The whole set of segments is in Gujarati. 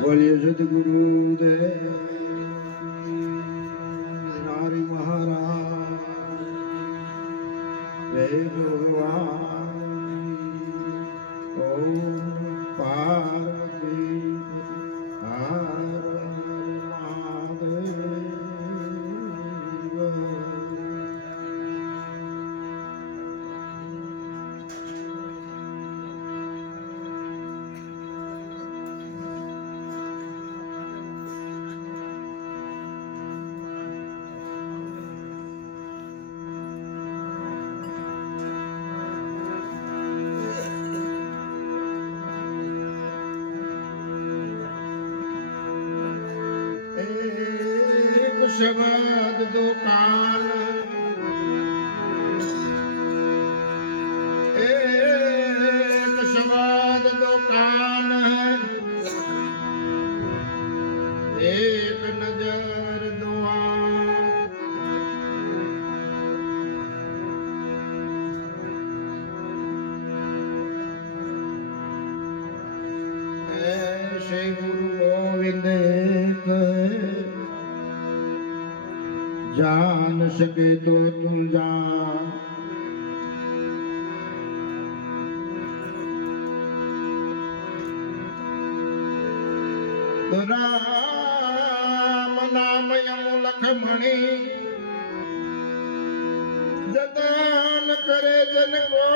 બોલીએ સદગુરુદેવ નારી મહારાજ જય ભગવાન ઓમ પાર્વતી હર મહાદેવ शब्द दुकान एक शब्द दुकान है एक नजर दुआ ऐसे गुरु गोविंद जान सके तो तुम जान तो राम नाम यमुलख मणि जतन करे जन को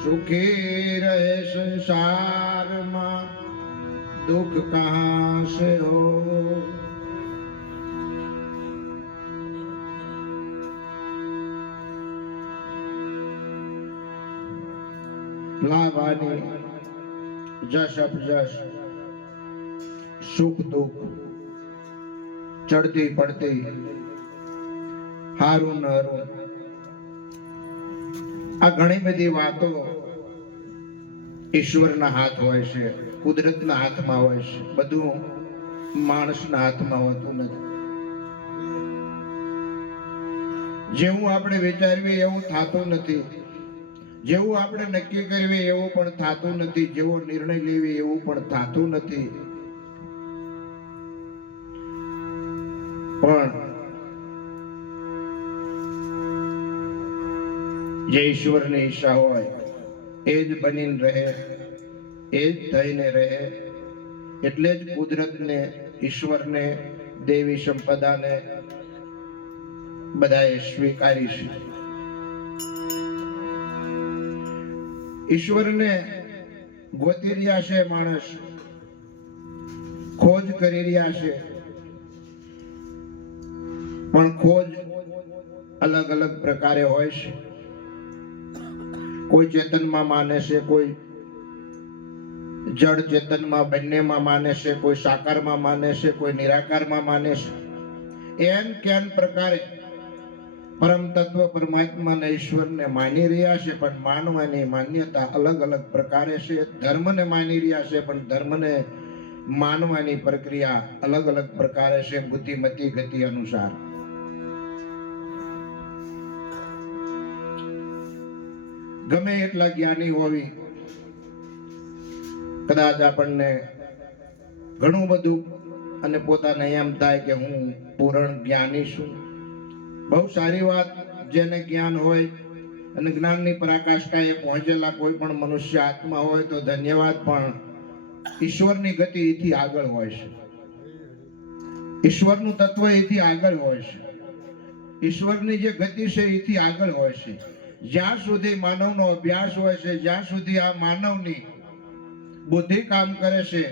सुखी रहे संसार मां दुख कहां से हो लाभानी जश अपजश सुख दुख चढ़ती पड़ती हारू न हारू आ घणी बधी वातो ईश्वरना हाथ होय छे कुदरतना हाथमां होय छे बधुं माणसना हाथमां होતું નથી જેવું આપણે વિચારવી એવું થાતું નથી જેવું આપણે નક્કી કરવી એવું પણ થાતું નથી જેવો નિર્ણય લેવી એવું પણ થાતું નથી પણ જે ઈશ્વરની ઈચ્છા હોય એ જ બનીને રહે એ જ થઈને રહે એટલે જ કુદરતને ઈશ્વરને દેવી સંપદાને બધાએ સ્વીકારી છે ઈશ્વરને ગોતી રહ્યા છે માણસ ખોજ કરી રહ્યા છે પણ ખોજ અલગ અલગ પ્રકારે હોય છે કોઈ ચેતનમાં માને છે કોઈ જડ ચેતનમાં બંનેમાં માને છે કોઈ સાકારમાં માને છે કોઈ નિરાકારમાં માને છે એમ કેમ પ્રકારે પરમ તત્વ પરમાત્માના ઈશ્વરને માની રહ્યા છે પણ માનવાની માન્યતા અલગ અલગ પ્રકારે છે ધર્મને માની રહ્યા છે પણ ધર્મને માનવાની પ્રક્રિયા અલગ અલગ પ્રકારે છે બુદ્ધિમતી ગતિ અનુસાર ગમે એટલા જ્ઞાની હોવી કદાચ આપણને ઘણું બધું અને પોતાને એમ થાય કે હું પૂર્ણ જ્ઞાની છું બહુ સારી વાત જેને જ્ઞાન હોય અને જ્ઞાનની પરાકાષ્ઠાએ પહોંચેલા કોઈ પણ મનુષ્ય આત્મા હોય તો ધન્યવાદ પણ ઈશ્વરની ગતિ એથી આગળ હોય છે ઈશ્વરનું તત્વ એથી આગળ હોય છે ઈશ્વરની જે ગતિ છે એથી આગળ હોય છે જ્યાં સુધી માનવનો અભ્યાસ હોય છે જ્યાં સુધી આ માનવની બુદ્ધિ કામ કરે છે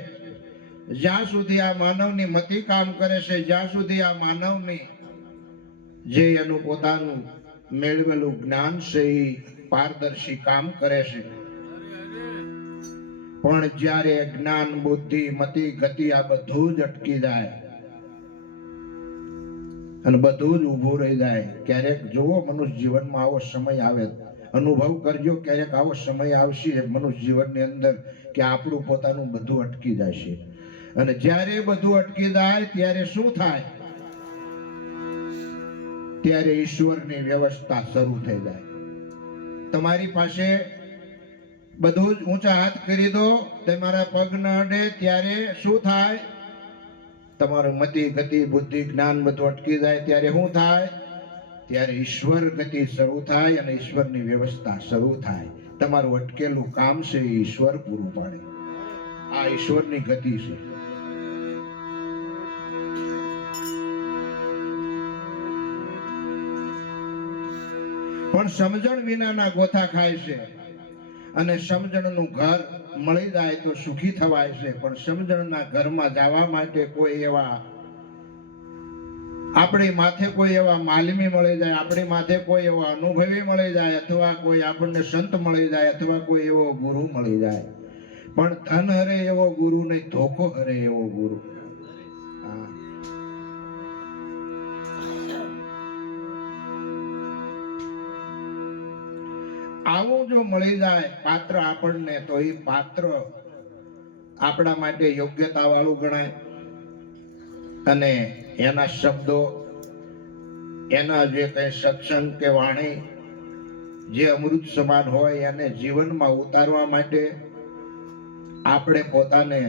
જ્યાં સુધી આ માનવની મતિ કામ કરે છે જ્યાં સુધી આ માનવની જે એનું પોતાનું મેળવેલું જ્ઞાન છે એ પારદર્શી કામ કરે છે પણ જ્યારે જ્ઞાન બુદ્ધિ મતિ ગતિ આ બધું જ અટકી જાય અને બધું જ ઊભું રહી જાય ક્યારેક જોવો મનુષ્ય જીવનમાં આવો સમય આવે અનુભવ કરજો ક્યારેક આવો સમય આવશે મનુષ્ય જીવનની અંદર કે આપણું પોતાનું બધું અટકી જશે અને જ્યારે બધું અટકી જાય ત્યારે શું થાય ત્યારે ઈશ્વરની વ્યવસ્થા શરૂ થઈ જાય. તમારી પાસે બધું જ ઊંચા હાથ કરી દો, તમારા પગ ન અડે ત્યારે શું થાય? તમારું મતિ ગતિ બુદ્ધિ જ્ઞાન બધું અટકી જાય ત્યારે શું થાય? ત્યારે ઈશ્વર ગતિ શરૂ થાય અને ઈશ્વરની વ્યવસ્થા શરૂ થાય. તમારું અટકેલું કામ છે એ ઈશ્વર પૂરું પાડે. આ ઈશ્વરની ગતિ છે. પણ સમજણ વિનાના ગોથા ખાય છે અને સમજણનું ઘર મળી જાય તો સુખી થવાય છે. પણ સમજણના ઘરમાં જવા માટે કોઈ એવા આપણી માથે કોઈ એવા માલમી મળી જાય, આપણી માથે કોઈ એવો અનુભવી મળી જાય, અથવા કોઈ આપણને સંત મળી જાય, અથવા કોઈ એવો ગુરુ મળી જાય. પણ ધન હરે એવો ગુરુ નહીં, ધોખો હરે એવો ગુરુ. આવું જો મળી જાય પાત્ર આપણને, તો એ પાત્ર આપણા માટે યોગ્યતા વાળું ગણાય અને એના શબ્દો, એના જે કઈ સત્સંગ કે વાણી જે અમૃત સમાન હોય એને જીવનમાં ઉતારવા માટે આપણે પોતાને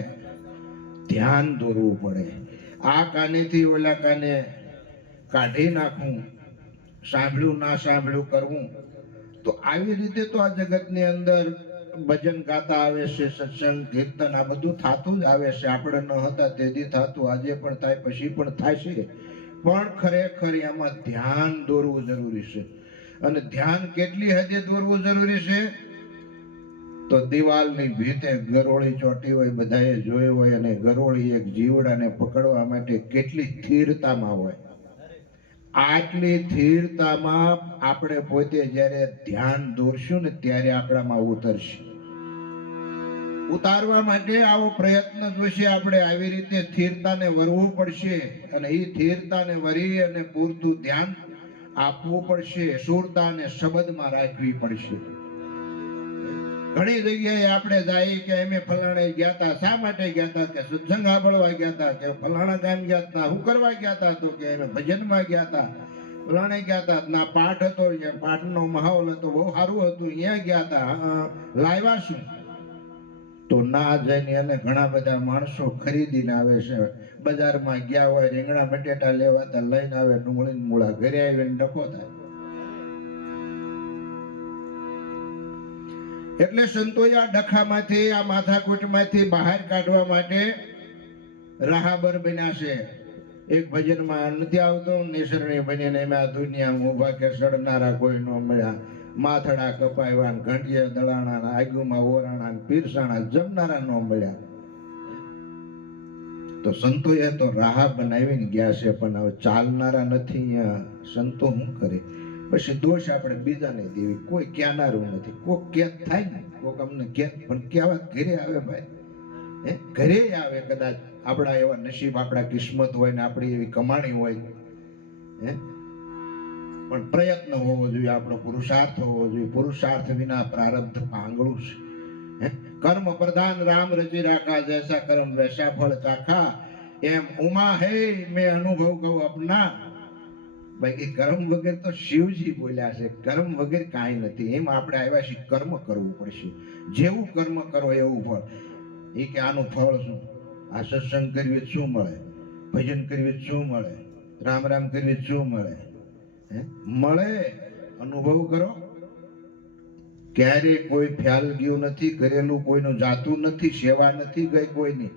ધ્યાન દોરવું પડે. આ કાનેથી ઓલા કાને કાઢી નાખવું, સાંભળ્યું ના સાંભળ્યું કરવું. તો આવી રીતે તો આ જગતની અંદર ભજન ગાતા આવે છે, સત્સંગ કીર્તન આ બધું થતું જ આવે છે. આપણે ન હતા તેથી થતું, આજે પણ થાય, પછી પણ થાય છે. પણ ખરેખર એમાં ધ્યાન દોરવું જરૂરી છે. અને ધ્યાન કેટલી હદે દોરવું જરૂરી છે? તો દિવાલની ભીતે ગરોળી ચોટી હોય, બધાએ જોઈ હોય, અને ગરોળી એક જીવડાને પકડવા માટે કેટલી સ્થિરતામાં હોય. આટલી સ્થિરતામાં આપણે પોતે જ્યારે ધ્યાન દોરશું ને ત્યારે આપણામાં ઉતરશે. ઉતારવા માટે આવો પ્રયત્ન જોશે. આપણે આવી રીતે સ્થિરતાને વરવું પડશે અને એ સ્થિરતાને વરી અને પૂરતું ધ્યાન આપવું પડશે. સુરતા અને શબ્દમાં રાખવી પડશે. ઘણી જગ્યાએ આપણે જાય કે અમે ફલાણે ગયા હતા. શા માટે ગયા હતા? કે સત્સંગ સાંભળવા ગયા હતા. કે ફલાણા ગામ ગયા હતા. શું કરવા ગયા હતા? તો કે અમે ભજનમાં ગયા હતા. ફલાણે ગયા હતા, ના પાઠ હતો, પાઠનો માહોલ હતો, બહુ સારું હતું, અહીંયા ગયા હતા. લાવ્યા શું? તો ના જઈને એને ઘણા બધા માણસો ખરીદીને આવે છે. બજારમાં ગયા હોય, રીંગણા બટેટા લેવાતા લઈને આવે, ડુંગળી મૂળા ઘરે આવીને ડખો થાય. એટલે સંતોએ આ ડખામાંથી, આ માથાકૂટમાંથી બહાર કાઢવા માટે રાહાબર બન્યા છે. એક ભજનમાં નથી આવતો, નિસરણી બનીને એમાં દુનિયા ઉભા કે સડનારા કોઈ નો મળ્યા, માથડા કપાવ્યા, ઘંટીએ દળાણા, આગુમાં ઓરાણા, પીરસાણા, જમનારા નો મળ્યા. તો સંતોએ તો રાહ બનાવીને ગયા છે, પણ હવે ચાલનારા નથી. સંતો શું કરે? પછી દોષ આપણે બીજાને દેવી. કોઈ કહેનારું નથી. કોક કેત થાય ને, કોક અમને કેત, પણ કહેવત ઘરે આવે ભાઈ, ઘરે આવે. કદાચ આપણા એવા નસીબ, આપણા કિસ્મત હોય ને આપણી એવી કમાણી હોય, પણ પ્રયત્ન હોવો જોઈએ, આપણો પુરુષાર્થ હોવો જોઈએ. પુરુષાર્થ વિના પ્રારબ્ધ પાંગળું છે. કર્મ પ્રધાન રામ રચી રાખા, જૈસા કર્મ વૈસા ફળ ચાખા. એમ ઉમા હે મેં અનુભવ કહું અપના. ભાઈ એ કર્મ વગર તો શિવજી બોલ્યા છે, કર્મ વગર કાંઈ નથી. એમ આપણે આવ્યા છીએ, કર્મ કરવું પડશે. જેવું કર્મ કરો એવું ફળ. એ કે આનું ફળ શું? આ સત્સંગ કરવી શું મળે? ભજન કરવી શું મળે? રામ રામ કરવી શું મળે? મળે, અનુભવ કરો. ક્યારે કોઈ ખ્યાલ ગયું નથી, કરેલું કોઈનું જાતું નથી, સેવા નથી ગઈ કોઈની.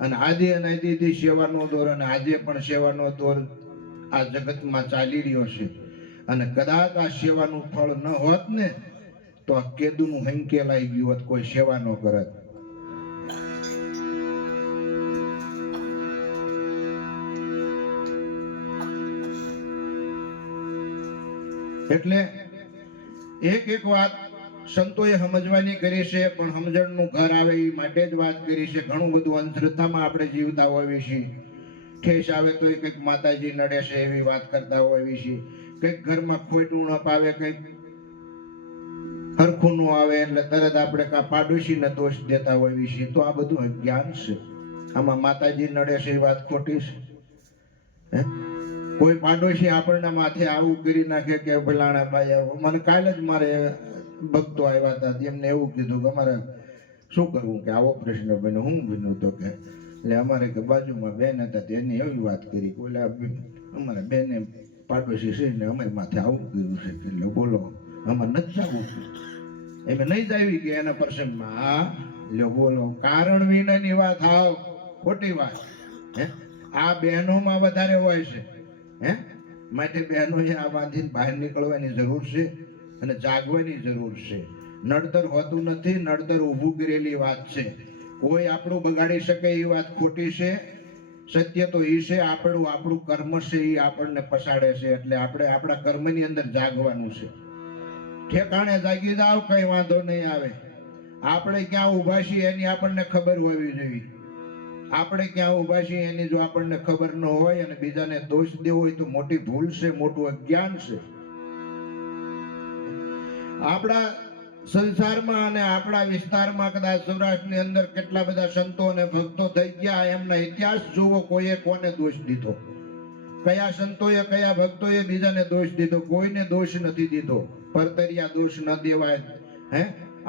અને આદિ અનાદિથી સેવાનો દોર, અને આજે પણ સેવાનો દોર આ જગતમાં ચાલી રહ્યો છે. અને કદાચ આ સેવાનું ફળ ન હોત ને તો આ કેદુનું હંકેલાઈ ગયું હોત, કોઈ સેવા ન કરત. એટલે એક વાત સંતોએ સમજવાની કરી છે, પણ સમજણનું ઘર આવે એ માટે જ વાત કરી છે. ઘણું બધું અંધશ્રદ્ધામાં આપણે જીવતા હોઈએ છીએ. ઠેસ આવે તો એ કંઈક માતાજી નડે છે એવી વાત કરતા હોઈએ છીએ. કંઈક ઘરમાં ખોટું ન પાવે, કંઈક હરખું ન આવે એટલે તરત આપણે કાં પાડોશીને દોષ દેતા હોઈએ છીએ. તો આ બધું અજ્ઞાન છે. આમાં માતાજી નડે છે એ વાત ખોટી છે. કોઈ પાડોશી આપણને માથે આવું કરી નાખે કે ફલાણા ભાઈ આવો. મને કાલે જ મારે ભક્તો આવ્યા હતા, એમને એવું કીધું કે અમારે શું કરવું કે આવો પ્રશ્ન બન્યો. હું બન્યું તો કે એટલે અમારે કે બાજુમાં બેન હતા તેની એવી વાત કરી કે ઓલા અમારા બેને પાડોશી છે ને અમારી માથે આવું કર્યું છે. એટલે બોલો અમારે નથી જવું એમ નહીં જ આવી કે એના પ્રસંગમાં. હા લ્યો બોલો, કારણ વિનાની વાત આવ ખોટી વાત. હે આ બહેનોમાં વધારે હોય છે. હે માટે બહેનોએ આ વાંધીને બહાર નીકળવાની જરૂર છે અને જાગવાની જરૂર છે. નડતર હોતું નથી, નડતર ઊભું કરેલી વાત છે. કોઈ આપણું બગાડી શકે એ વાત ખોટી છે. સત્ય તો એ છે આપણું કર્મ છે એ આપણને પસાડે છે. એટલે આપણે આપણા કર્મની અંદર જાગવાનું છે. ઠેકાણે જાગી જાવ, કઈ વાંધો નહીં આવે. આપણે ક્યાં ઊભા છીએ એની આપણને ખબર હોવી જોઈએ. આપણે ક્યાં ઊભા છીએ એની જો આપણને ખબર ન હોય અને બીજાને દોષ દેવો હોય તો મોટી ભૂલ છે, મોટું અજ્ઞાન છે. આપણા સંસારમાં અને આપણા વિસ્તારમાં કદાચ સૌરાષ્ટ્રની અંદર કેટલા બધા સંતો અને ભક્તો થઈ ગયા. એમના ઇતિહાસ જુઓ, કોઈએ કોને દોષ દીધો, કયા સંતોએ કયા ભક્તોએ બીજાને દોષ દીધો. કોઈને દોષ નથી દીધો. પરતરિયા દોષ ન દેવાય. હે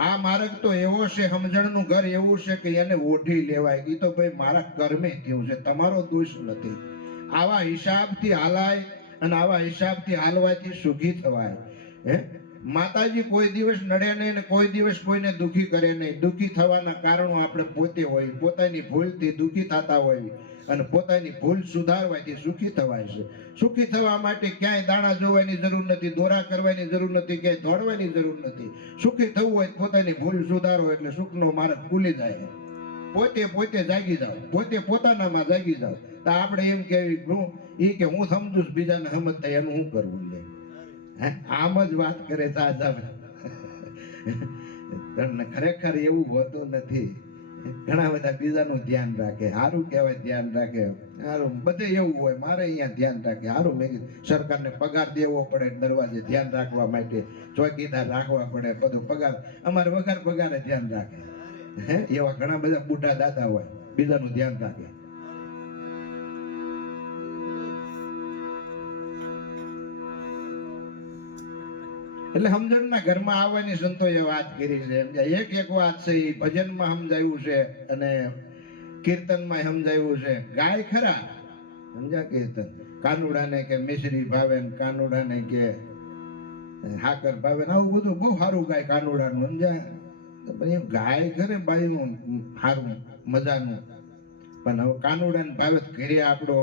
આ માર્ગ તો એવો છે, સમજણનું ઘર એવું છે કે એને ઓઢી લેવાય. એ તો ભાઈ મારા કર્મે થયું છે, તમારો દોષ નથી. આવા હિસાબથી હાલાય અને આવા હિસાબથી હાલવાથી સુખી થવાય. હે માતાજી કોઈ દિવસ નડે નહીં ને કોઈ દિવસ કોઈને દુખી કરે નહીં. દુખી થવાના કારણો આપણે પોતે હોય. પોતાની ભૂલથી દુખી થતા હોય અને પોતાની ભૂલ સુધારવાથી સુખી થવાય છે. સુખી થવા માટે ક્યાંય દાણા જોવાની જરૂર નથી, દોરા કરવાની જરૂર નથી, ક્યાંય દોડવાની જરૂર નથી. સુખી થવું હોય પોતાની ભૂલ સુધારો એટલે સુખનો માર્ગ ખુલી જાય. પોતે જાગી જાવ, પોતે પોતાનામાં જાગી જાવ. તો આપણે એમ કહેવી કે હું સમજુ બીજાને સમજ થાય એનું શું કરવું લે. આમ જ વાત કરે તમને ખરેખર એવું હોતું નથી. ઘણા બધા બીજાનું ધ્યાન રાખે, સારું કહેવાય ધ્યાન રાખે, સારું બધે એવું હોય. મારે અહીંયા ધ્યાન રાખે સારું. મેં સરકારને પગાર દેવો પડે, દરવાજે ધ્યાન રાખવા માટે ચોકીદાર રાખવા પડે, બધું પગાર અમારે વગર પગારે ધ્યાન રાખે. હે એવા ઘણા બધા બુઢા દાદા હોય બીજાનું ધ્યાન રાખે. એટલે સમજણના ઘરમાં આવવાની સંતોએ વાત કરી છે. એક વાત છે એ ભજનમાં સમજાયું છે અને કીર્તનમાં સમજાયું છે. ગાય ખરા સમજા કીર્તન, કાનુડાને કે મિશ્રી ભાવે, કાનુડાને કે હાકર ભાવે, આવું બધું બહુ સારું ગાય કાનુડાનું સમજાય. પણ ગાય ખરે બાઈનું સારું મજાનું, પણ હવે કાનુડાને ભાવે ઘરે આપણો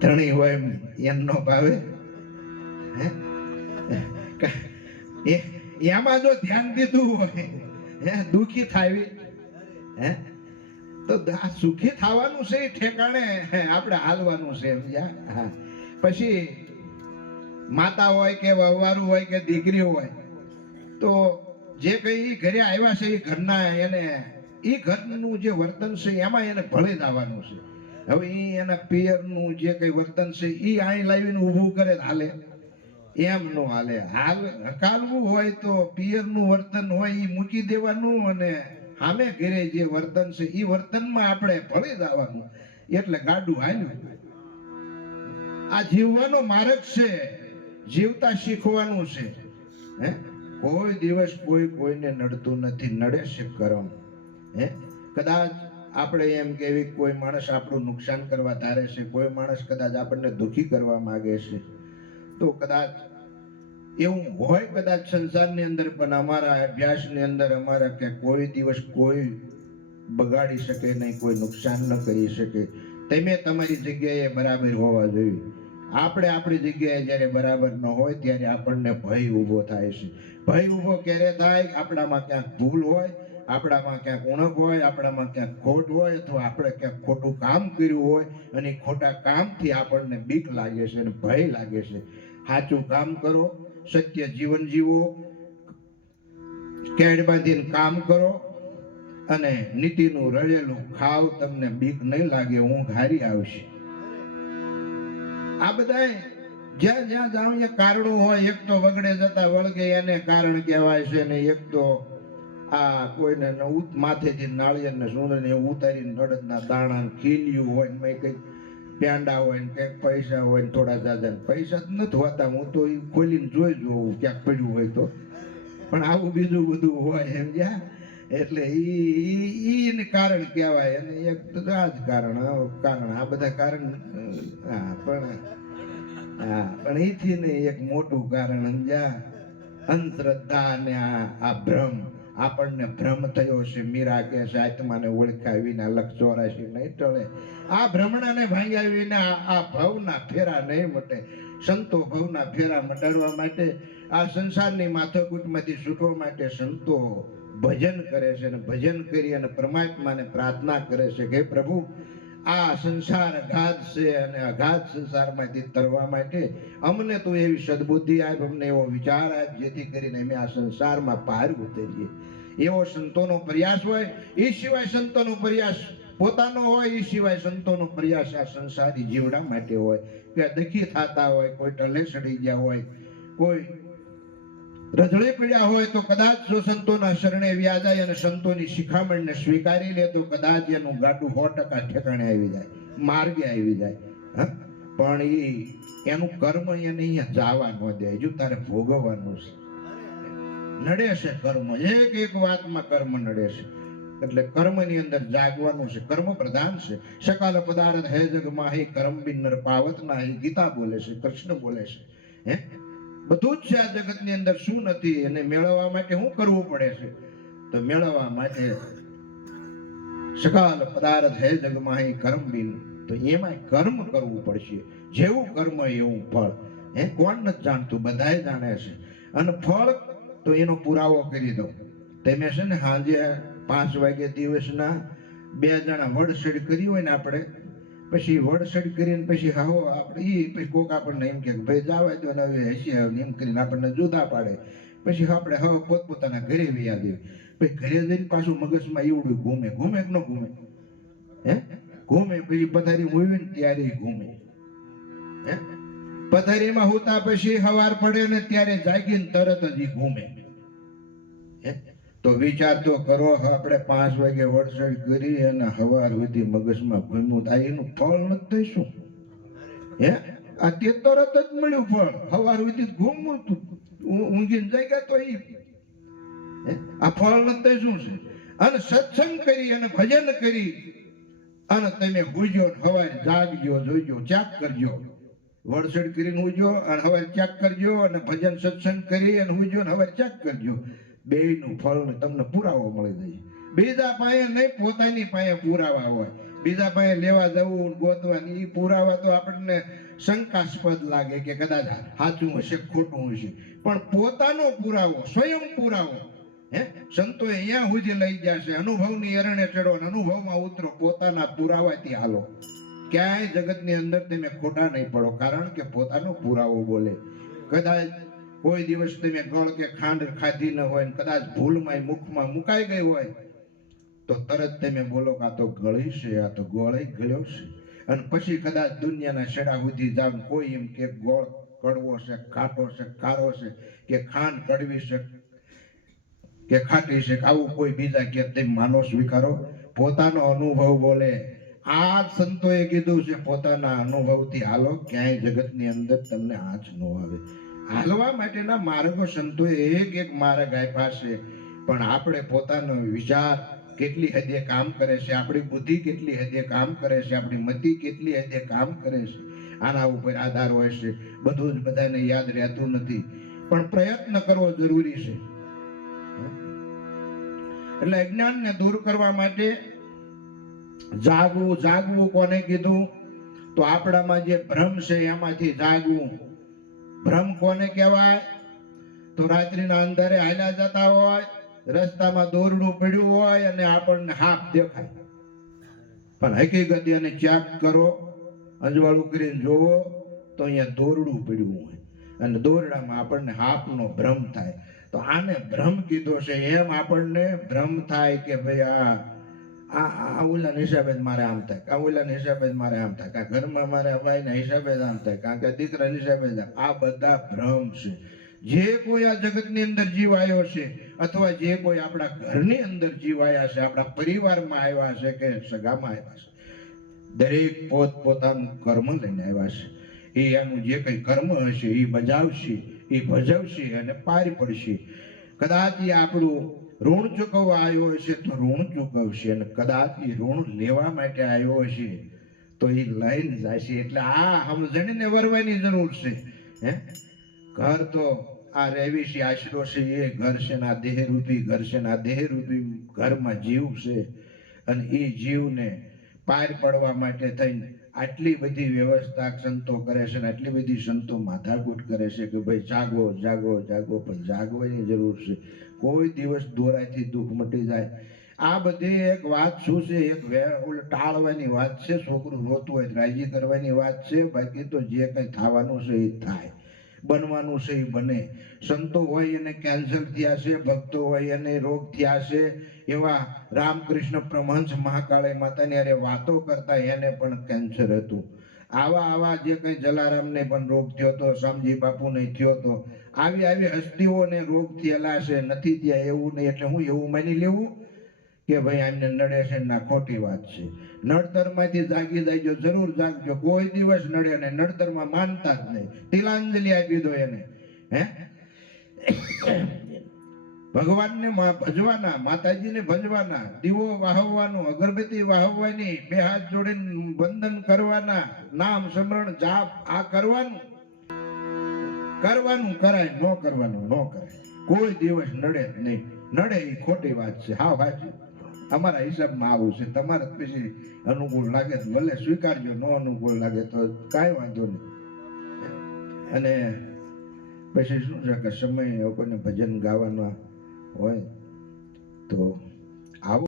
ધણી હોય એમ નો ભાવે. એમાં જો ધ્યાન દીધું હોય દુખી થાય તો સુખી થવાનું છે. ઠેકાણે આપણે હાલવાનું છે. સમજ્યા? પછી માતા હોય કે વહવારું હોય કે દીકરી હોય તો જે કઈ ઘરે આવ્યા છે એ ઘરના એને એ ઘરનું જે વર્તન છે એમાં એને ભળી જવાનું છે. હવે એના પિયરનું જે કઈ વર્તન છે એ અહીં લાવીને ઊભું કરે હાલે એમ નો હાલે. હકાલવું હોય તો પિયરનું વર્તન હોય એ મૂકી દેવાનું અને સામે ઘરે જે વર્તન છે એ વર્તનમાં આપણે ભળી જવાનું. એટલે ગાડું હાલ્યું. આ જીવવાનો માર્ગ છે, જીવતા શીખવાનું છે. હે કોઈ દિવસ કોઈને નડતું નથી, નડે છે કરમ. હે કદાચ આપણે એમ કેવી કોઈ માણસ આપણું નુકસાન કરવા ધારે છે, કોઈ માણસ કદાચ આપણને દુખી કરવા માંગે છે, તો કદાચ એવું હોય કદાચ સંસારની અંદર. પણ અમારા અભ્યાસની અંદર અમારા કે કોઈ દિવસ કોઈ બગાડી શકે નહીં, કોઈ નુકસાન ન કરી શકે. તમે તમારી જગ્યાએ બરાબર હોવા જોઈએ. આપણે આપણી જગ્યાએ જ્યારે બરાબર ન હોય ત્યારે આપણને ભય ઊભો થાય છે. ભય ઊભો ક્યારે થાય? આપણામાં ક્યાંક ભૂલ હોય, આપણામાં ક્યાંક ઉણપ હોય, આપણામાં ક્યાંક ખોટ હોય, અથવા આપણે ક્યાંક ખોટું કામ કર્યું હોય અને ખોટા કામથી આપણને બીક લાગે છે અને ભય લાગે છે. સાચું કામ કરો, સત્ય જીવન જીવો, કેડ બાંધીને કામ કરો અને નીતિનું રળેલું ખાવ. તમને બીક નહીં લાગે, ઊંઘ હારી આવશે. આ બધા જ્યાં જ્યાં જાઓ એ કારણો હોય. એક તો વગડે જતા વળગે એને કારણ કહેવાય છે ને એક તો આ કોઈને માથેથી નાળિયેર ને સુંદર ને ઉતારીને અડદના દાણા ખીલ્યું હોય ને કઈ પેંડા હોય ને કંઈક પૈસા હોય ને થોડા જાજા ને પૈસા જ નથી હોતા. હું તો એ ખોલીને જોઈ જોઉં ક્યાંક પડ્યું હોય તો, પણ આવું બીજું બધું હોય એમ જ્યાં, એટલે ઈ કારણ કહેવાય. અને એક તો આ જ કારણ આ બધા કારણ. પણ એથી ને એક મોટું કારણ સમજ્યા, અંધશ્રદ્ધા અને આ ભ્રમ. આપણને ભ્રમ થયો છે. મીરા કે છે આત્માને ઓળખ્યા વિના લખ 84 નહીં ટળે. આ ભ્રમણાને ભાંગ્યા વિના આ ભવના ફેરા નહીં મટે. સંતો ભવના ફેરા મટાડવા માટે, આ સંસારની માથાકૂટમાંથી છૂટવા માટે સંતો ભજન કરે છે, અને ભજન કરી અને પરમાત્માને પ્રાર્થના કરે છે કે પ્રભુ આ સંસાર અગાધ છે, અને અગાધ સંસારમાંથી તરવા માટે અમને તો એવી સદબુદ્ધિ આપ, અમને એવો વિચાર આપ, જેથી કરીને અમે આ સંસારમાં પાર ઉતરીએ. એવો સંતોનો પ્રયાસ હોય. એ સિવાય સંતોનો પ્રયાસ પોતાનો હોય, એ સિવાય સંતોનો પ્રયાસ આ સંસારી જીવડા માટે હોય. કે દખી થતા હોય, કોઈ ટલે સડી ગયા હોય, કોઈ રજળે પડ્યા હોય, તો કદાચ જો સંતોના શરણે વ્યા જાય અને સંતોની શિખામણને સ્વીકારી લે તો કદાચ એનું ગાડું 100% ઠેકાણે આવી જાય, માર્ગે આવી જાય. પણ એનું કર્મ એને અહીંયા જવા ન દે. હજુ તારે ભોગવવાનું છે. નડે છે કર્મ, એક વાતમાં કર્મ નડે છે. એટલે કર્મની અંદર જાગવાનું છે. કર્મ પ્રધાન છે. સકાલ પદાર્થ હે જગમાં હે કર્મ બિન નર પાવત નાહી. ગીતા બોલે છે, કૃષ્ણ બોલે છે. હે બધું જ છે આ જગતની અંદર. શું નથી એને મેળવવા માટે શું કરવું પડે છે? તો મેળવવા માટે સકાલ પદાર્થ હે જગમાં હે કર્મ બિન, તો એમાં કર્મ કરવું પડશે. જેવું કર્મ એવું ફળ. કોણ નથી જાણતું? બધાય જાણે છે. અને ફળ તો એનો પુરાવો કરી દો. તમે છે ને સાંજે 5 વાગે દિવસના 2 જણા વડસડ કરી હોય ને આપણે, પછી વડસડ કરીને પછી હાવો આપણે પછી કોક આપણને એમ કે ભાઈ જાવા દો ને હવે હસી એમ કરીને આપણને જુદા પાડે. પછી આપણે હવે પોતપોતાના ઘરે વયા દેવી. પછી ઘરે જઈને પાછું મગજમાં એવડું ઘૂમે કે ન ઘૂમે? ઘૂમે. પછી પથારી મૂવી ને ત્યારે ઘૂમે. પથારીમાં હોતા પછી સવાર પડે ને ત્યારે જાગીને તરત જ ઘૂમે. તો વિચાર તો કરો, આપણે 5 વાગે વડસડ કરી અને સવાર સુધી મગજમાં ઘૂમ્યું થાય, એનું ફળ નથી થઈશું? આ તે તરત જ મળ્યું ફળ. સવાર સુધી ઘૂમવું તું ઊંઘીને જાગ્યા તો આ ફળ નથી થઈશું છે. અને સત્સંગ કરી અને ભજન કરી અને તમે ભૂજો, સવારે જાગજો, જોઈજો, ચાક કરજો. વડસડ કરીને ઉજો અને સવારે ચાક કરજો, અને ભજન સત્સંગ કરી અને ઉજો ને સવારે ચાક કરજો. બેયનું ફળ તમને પુરાવો મળી જાય. બીજા પાસે નહીં, પોતાની પાસે પુરાવા હોય. બીજા પાસે લેવા જવું ગોતવાની, એ પુરાવા તો આપણને શંકાસ્પદ લાગે કે કદાચ સાચું હશે ખોટું હશે. પણ પોતાનો પુરાવો, સ્વયં પુરાવો, સંતો અહીંયા સુધી લઈ ગયા છે. અનુભવની અરણે ચડો, અનુભવમાં ઉતરો, પોતાના પુરાવાથી હાલો. ક્યાંય જગતની અંદર તમે ખોટા નહીં પડો, કારણ કે પોતાનો પુરાવો બોલે. કદાચ કોઈ દિવસ તમે ગળ કે ખાંડ ખાધી ન હોય, કદાચ ભૂલમાં મુખમાં મુકાઈ ગઈ હોય, તો તરત તમે બોલો કે આ તો ગળી છે, આ તો ગોળી ગળ્યો છે. અને પછી કદાચ દુનિયાના છેડા સુધી જાવ, કોઈ એમ કે ગોળ કડવો છે, ખાટો છે, ખારો છે, કે ખાંડ કડવી છે કે ખાટી છે, આવું કોઈ બીજા કે તમે માનો સ્વીકારો. પોતાનો અનુભવ બોલે. આ સંતોએ કીધું છે પોતાના અનુભવથી હાલો, ક્યાંય જગતની અંદર તમને આંચ ન આવે. હાલવા માટેના માર્ગો સંતોએ એક માર્ગ આપ્યા છે. પણ આપણે પોતાનો વિચાર કેટલી હદે કામ કરે છે, આપણી બુદ્ધિ કેટલી હદે કામ કરે છે, આપણી મતિ કેટલી હદે કામ કરે છે, આના ઉપર આધાર હોય છે. બધું જ બધાને યાદ રહેતું નથી, પણ પ્રયત્ન કરવો જરૂરી છે. એટલે અજ્ઞાનને દૂર કરવા માટે જાગવું કોને કીધું? તો આપણામાં જે ભ્રમ છે એમાંથી જાગવું. ભ્રમ કોને કહેવાય? તો રાત્રિના અંધારે હાલ્યા જતા હોય, રસ્તામાં દોરડું પડ્યું હોય અને આપણને હાફ દેખાય, પણ હકીકત એને ચેક કરો, અજવાળું કરીને જોવો તો અહીંયા દોરડું પડ્યું હોય અને દોરડામાં આપણને હાફનો ભ્રમ થાય. તો આને ભ્રમ કીધો છે. એમ આપણને ભ્રમ થાય કે ભાઈ આ ઓલાના હિસાબે જ મારે આમ થાય, આ ઓલાના હિસાબે જ મારે આમ થાય, કાં ઘરમાં મારે ભાઈના હિસાબે જ આમ થાય, કાં કે દીકરાના હિસાબે જ. આ બધા ભ્રમ છે. જે કોઈ આ જગતની અંદર જીવ આવ્યો છે, અથવા જે કોઈ આપણા ઘરની અંદર જીવ આવ્યા છે, આપણા પરિવારમાં આવ્યા છે કે સગામાં આવ્યા છે, દરેક પોતપોતાનું કર્મ લઈને આવ્યા છે. એ એનું જે કંઈ કર્મ હશે એ બજાવશે, એ ભજવશે અને પાર પડશે. કદાચ એ આપણું ઋણ ચૂકવવા આવ્યો હશે તો ઋણ ચૂકવશે, અને કદાચ એ ઋણ લેવા માટે આવ્યો હશે તો એ લઈને જશે. એટલે આ સમજણીને વરવાની જરૂર છે. હે ઘર તો આ રહેવીશી આશરો છે, એ ઘર છે ને આ દેહરૂપી ઘર છે ને આ દેહરૂપી ઘરમાં જીવ છે, અને એ જીવને પાર પડવા માટે થઈને આટલી બધી વ્યવસ્થા સંતો કરે છે ને આટલી બધી સંતો માથાકૂટ કરે છે કે ભાઈ જાગો જાગો જાગો, પણ જાગવાની જરૂર છે. કોઈ દિવસ દોરાયથી દુઃખ મટી જાય. આ બધી એક વાત શું છે, એક ટાળવાની વાત છે. છોકરું રોતું હોય રાજી કરવાની વાત છે. બાકી તો જે કંઈ થવાનું છે એ થાય, બનવાનું છે એ બને. સંતો હોય એને કેન્સર થયા છે, ભક્તો હોય એને રોગ થયા છે. એવા રામકૃષ્ણ પરમહંસ મહાકાળી માતાની અરે વાતો કરતા એને પણ કેન્સર હતું. આવા જે કંઈ જલારામને પણ રોગ થયો હતો, શામજી બાપુને થયો હતો. આવી હસ્તીઓને રોગ થયેલા છે, નથી થયા એવું નહીં. એટલે હું એવું માની લેવું કે ભાઈ આમને નડે છે ના ખોટી વાત છે. નડતરમાંથી જાગી જાયજો, જરૂર જાગજો. કોઈ દિવસ નડે ને નડતરમાં માનતા જ નહીં. તિલાંજલિ આપી દો એને. હે ભગવાનને ભજવાના, માતાજીને ભજવાના, દીવો વાહવવાનો, અગરબત્તી વાહવવાની, બે હાથ જોડીને વંદન કરવાના, નામ સ્મરણ જાપ આ કરવાનું. કરવાનું કરાય, ન કરવાનું ન કરાય. કોઈ દિવસ નડે જ નહીં. નડે એ ખોટી વાત છે. હાવ સાચું. અમારા હિસાબમાં આવું છે. તમારે પછી અનુકૂળ લાગે તો ભલે સ્વીકારજો, ન અનુકૂળ લાગે તો કાંઈ વાંધો નહીં. અને પછી શું છે કે સમય કોઈને ભજન ગાવાના હોય તો આવો.